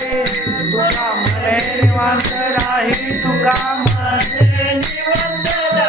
तुका म्हणे निवांत राही तुका म्हणे निवांत राही.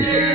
yeah.